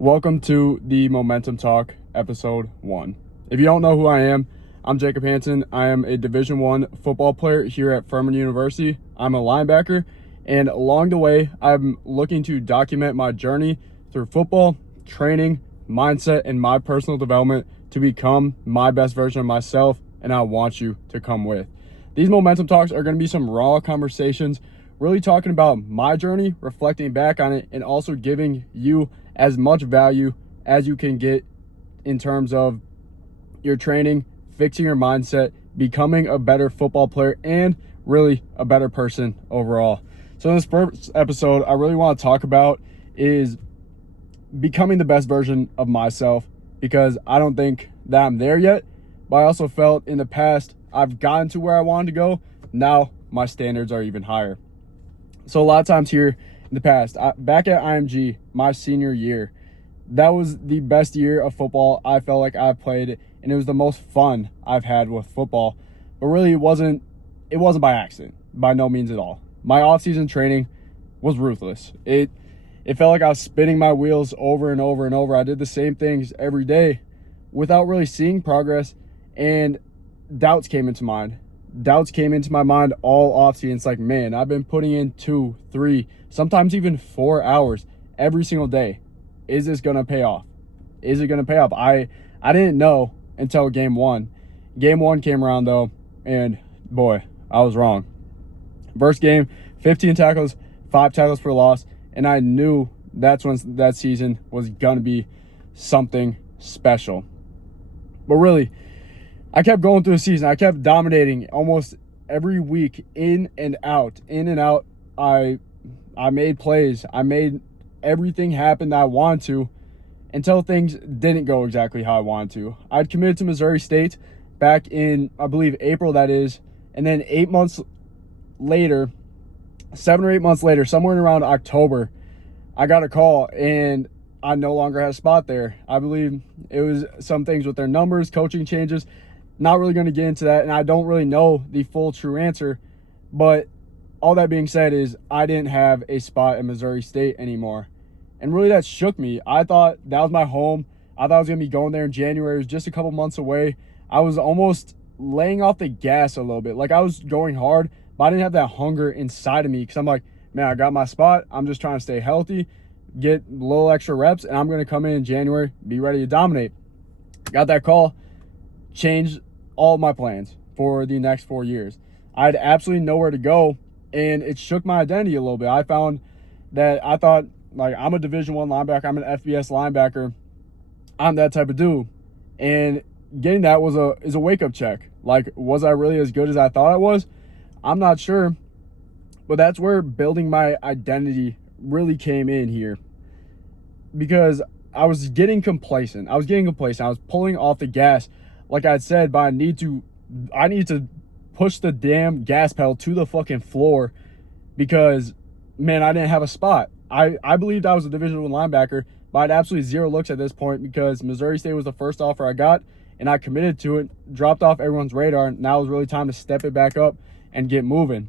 Welcome to the Momentum Talk, episode 1. If you don't know who I am, I'm Jacob Hansen. I am a Division I football player here at Furman University. I'm a linebacker, and along the way, I'm looking to document my journey through football, training, mindset, and my personal development to become my best version of myself, and I want you to come with. These Momentum Talks are going to be some raw conversations, really talking about my journey, reflecting back on it, and also giving you as much value as you can get in terms of your training, fixing your mindset, becoming a better football player, and really a better person overall. So in this first episode, I really want to talk about is becoming the best version of myself, because I don't think that I'm there yet, but I also felt in the past I've gotten to where I wanted to go. Now my standards are even higher. So a lot of times here in the past, back at IMG, my senior year, that was the best year of football I felt like I played, and it was the most fun I've had with football. But really, it wasn't by accident, by no means at all. My off-season training was ruthless. It felt like I was spinning my wheels over and over and over. I did the same things every day without really seeing progress, and doubts came into mind. Doubts came into my mind all offseason. It's like, man, I've been putting in 2, 3, sometimes even 4 hours every single day. Is this going to pay off? Is it going to pay off? I didn't know until game 1. Game 1 came around, though, and boy, I was wrong. First game, 15 tackles, 5 tackles for loss, and I knew that's when that season was going to be something special. But really, I kept going through the season. I kept dominating almost every week, in and out. I made plays. I made everything happen that I wanted to, until things didn't go exactly how I wanted to. I'd committed to Missouri State back in, I believe, April, that is. And then 8 months later, 7 or 8 months later, somewhere around October, I got a call and I no longer had a spot there. I believe it was some things with their numbers, coaching changes. Not really going to get into that, and I don't really know the full true answer. But all that being said is I didn't have a spot at Missouri State anymore. And really that shook me. I thought that was my home. I thought I was going to be going there in January. It was just a couple months away. I was almost laying off the gas a little bit. Like, I was going hard, but I didn't have that hunger inside of me, because I'm like, man, I got my spot. I'm just trying to stay healthy, get a little extra reps, and I'm going to come in January, be ready to dominate. Got that call, changed all of my plans for the next 4 years. I had absolutely nowhere to go, and it shook my identity a little bit. I found that I thought, like, I'm a Division I linebacker. I'm an FBS linebacker. I'm that type of dude. And getting that is a wake-up check. Like, was I really as good as I thought I was? I'm not sure. But that's where building my identity really came in here, because I was getting complacent. I was pulling off the gas, like I said, but I need to push the damn gas pedal to the fucking floor, because, man, I didn't have a spot. I believed I was a Division I linebacker, but I had absolutely zero looks at this point, because Missouri State was the first offer I got, and I committed to it, dropped off everyone's radar, and now it was really time to step it back up and get moving.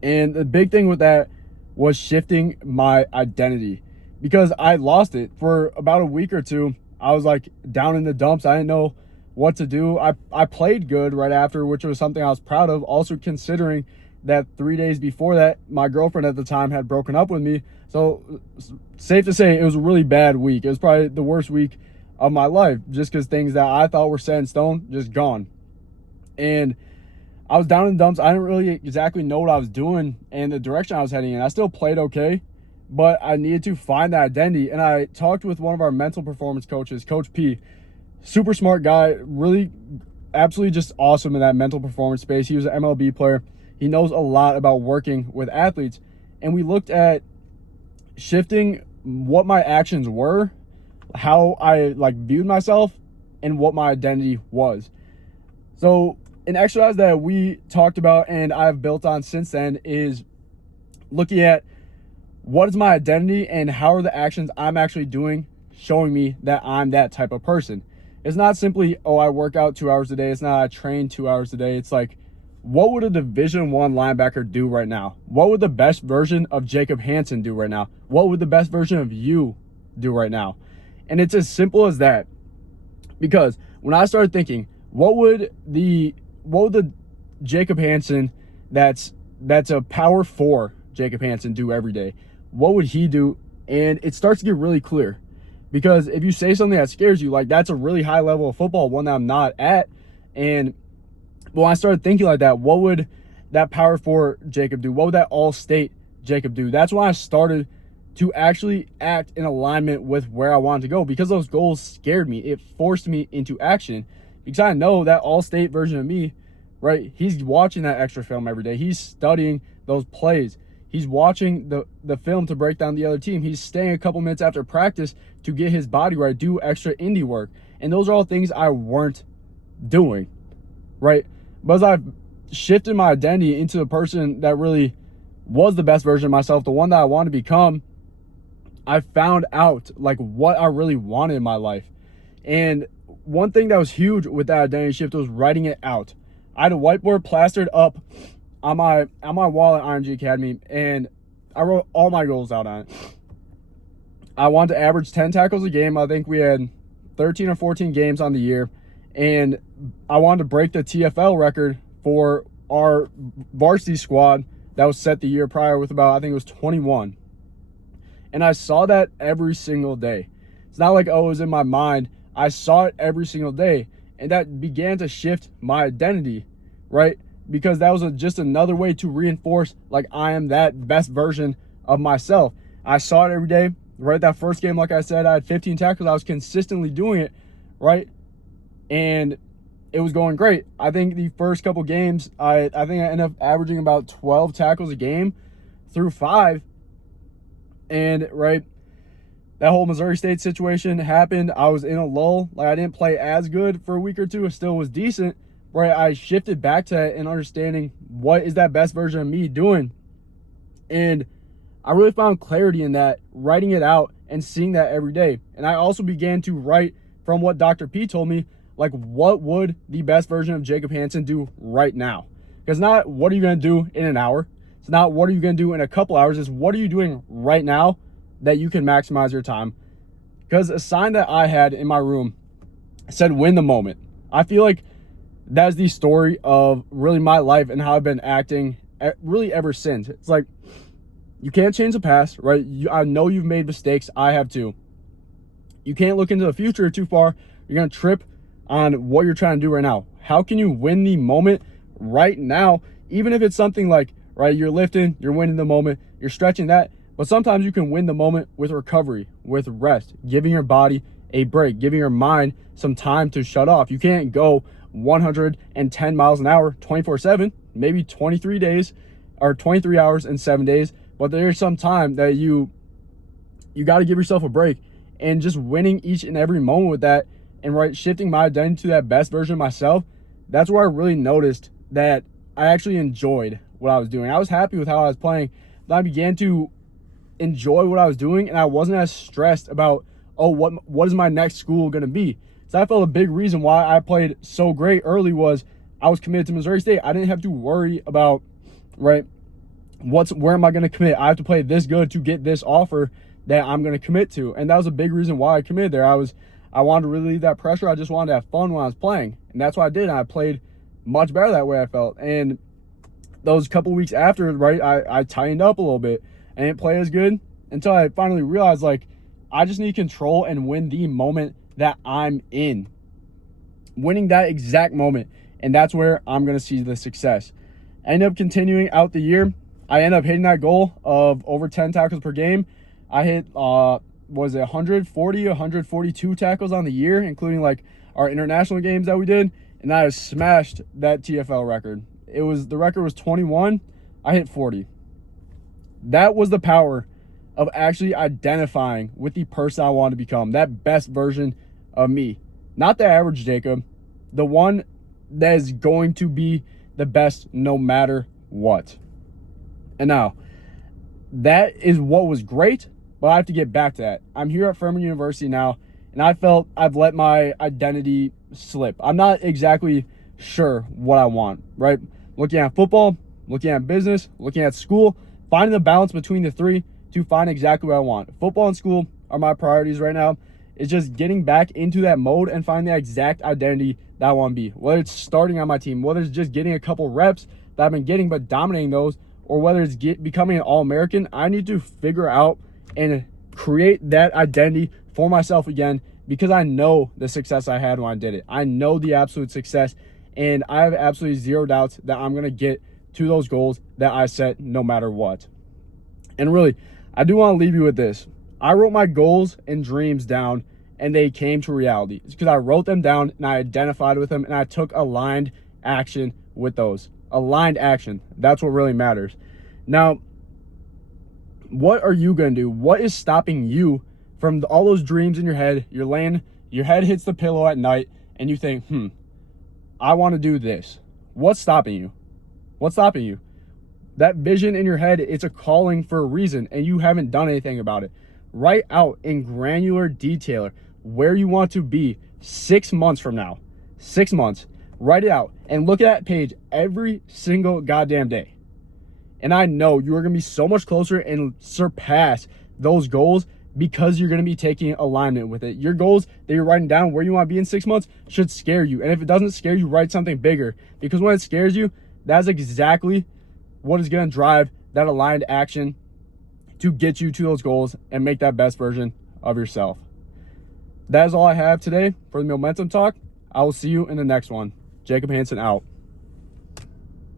And the big thing with that was shifting my identity, because I lost it for about a week or two. I was like down in the dumps. I didn't know what to do. I played good right after, which was something I was proud of, also considering that 3 days before that, my girlfriend at the time had broken up with me. So safe to say, it was a really bad week. It was probably the worst week of my life, just because things that I thought were set in stone, just gone. And I was down in the dumps. I didn't really exactly know what I was doing and the direction I was heading in. I still played okay, but I needed to find that identity. And I talked with one of our mental performance coaches, Coach P. Super smart guy, really absolutely just awesome in that mental performance space. He was an MLB player. He knows a lot about working with athletes. And we looked at shifting what my actions were, how I viewed myself, and what my identity was. So an exercise that we talked about and I've built on since then is looking at what is my identity and how are the actions I'm actually doing showing me that I'm that type of person. It's not simply, oh, I work out 2 hours a day. It's not, I train 2 hours a day. It's like, what would a Division I linebacker do right now? What would the best version of Jacob Hansen do right now? What would the best version of you do right now? And it's as simple as that. Because when I started thinking, what would the Jacob Hansen that's a power 4 Jacob Hansen do every day? What would he do? And it starts to get really clear. Because if you say something that scares you, like that's a really high level of football, one that I'm not at. And when I started thinking like that, what would that power 4 Jacob do? What would that all-state Jacob do? That's when I started to actually act in alignment with where I wanted to go, because those goals scared me. It forced me into action, because I know that all-state version of me, right? He's watching that extra film every day. He's studying those plays. He's watching the film to break down the other team. He's staying a couple minutes after practice to get his body right, do extra indie work. And those are all things I weren't doing, right? But as I've shifted my identity into the person that really was the best version of myself, the one that I want to become, I found out like what I really wanted in my life. And one thing that was huge with that identity shift was writing it out. I had a whiteboard plastered up on my wall at IMG Academy, and I wrote all my goals out on it. I wanted to average 10 tackles a game. I think we had 13 or 14 games on the year, and I wanted to break the TFL record for our varsity squad that was set the year prior with about, I think it was 21. And I saw that every single day. It's not like, oh, it was in my mind. I saw it every single day, and that began to shift my identity, right? Because that was just another way to reinforce, like, I am that best version of myself. I saw it every day, right? That first game, like I said, I had 15 tackles. I was consistently doing it, right? And it was going great. I think the first couple games, I think I ended up averaging about 12 tackles a game through 5. And, right, that whole Missouri State situation happened. I was in a lull. Like, I didn't play as good for a week or two. It still was decent. Right, I shifted back to that and understanding what is that best version of me doing. And I really found clarity in that, writing it out and seeing that every day. And I also began to write from what Dr. P told me, like, what would the best version of Jacob Hansen do right now? Because not what are you going to do in an hour? It's not what are you going to do in a couple hours. It's what are you doing right now that you can maximize your time? Because a sign that I had in my room said, win the moment. I feel like that's the story of really my life and how I've been acting really ever since. It's like, you can't change the past, right? I know you've made mistakes. I have too. You can't look into the future too far. You're going to trip on what you're trying to do right now. How can you win the moment right now? Even if it's something like, right, you're lifting, you're winning the moment, you're stretching that. But sometimes you can win the moment with recovery, with rest, giving your body a break, giving your mind some time to shut off. You can't go 110 miles an hour 24/7, maybe 23 days or 23 hours and 7 days, but there's some time that you got to give yourself a break. And just winning each and every moment with that, and right, shifting my identity to that best version of myself, that's where I really noticed that I actually enjoyed what I was doing. I was happy with how I was playing, but I began to enjoy what I was doing, and I wasn't as stressed about, oh, what is my next school going to be? So I felt a big reason why I played so great early was I was committed to Missouri State. I didn't have to worry about, right, where am I going to commit? I have to play this good to get this offer that I'm going to commit to. And that was a big reason why I committed there. I wanted to relieve that pressure. I just wanted to have fun when I was playing. And that's what I did. And I played much better that way, I felt. And those couple weeks after, right, I tightened up a little bit. I didn't play as good until I finally realized, like, I just need control and win the moment that I'm in. Winning that exact moment. And that's where I'm going to see the success. I ended up continuing out the year. I ended up hitting that goal of over 10 tackles per game. I hit, was it 140, 142 tackles on the year, including like our international games that we did. And I smashed that TFL record. The record was 21. I hit 40. That was the power of actually identifying with the person I wanted to become, that best version of me. Not the average Jacob, the one that is going to be the best no matter what. And now, that is what was great, but I have to get back to that. I'm here at Furman University now, and I felt I've let my identity slip. I'm not exactly sure what I want, right? Looking at football, looking at business, looking at school, finding the balance between the three to find exactly what I want. Football and school are my priorities right now. It's just getting back into that mode and finding the exact identity that I want to be. Whether it's starting on my team, whether it's just getting a couple reps that I've been getting but dominating those, or whether it's becoming an All-American, I need to figure out and create that identity for myself again, because I know the success I had when I did it. I know the absolute success, and I have absolutely zero doubts that I'm going to get to those goals that I set no matter what. And really, I do want to leave you with this. I wrote my goals and dreams down, and they came to reality. It's because I wrote them down and I identified with them, and I took aligned action with those. Aligned action. That's what really matters. Now, what are you going to do? What is stopping you from all those dreams in your head? You're laying, your head hits the pillow at night, and you think, I want to do this. What's stopping you? What's stopping you? That vision in your head, it's a calling for a reason, and you haven't done anything about it. Write out in granular detail where you want to be 6 months from now. 6 months. Write it out and look at that page every single goddamn day. And I know you are going to be so much closer and surpass those goals because you're going to be taking alignment with it. Your goals that you're writing down where you want to be in 6 months should scare you. And if it doesn't scare you, write something bigger. Because when it scares you, that's exactly what is going to drive that aligned action to get you to those goals and make that best version of yourself. That is all I have today for the Momentum Talk. I will see you in the next one. Jacob Hansen out.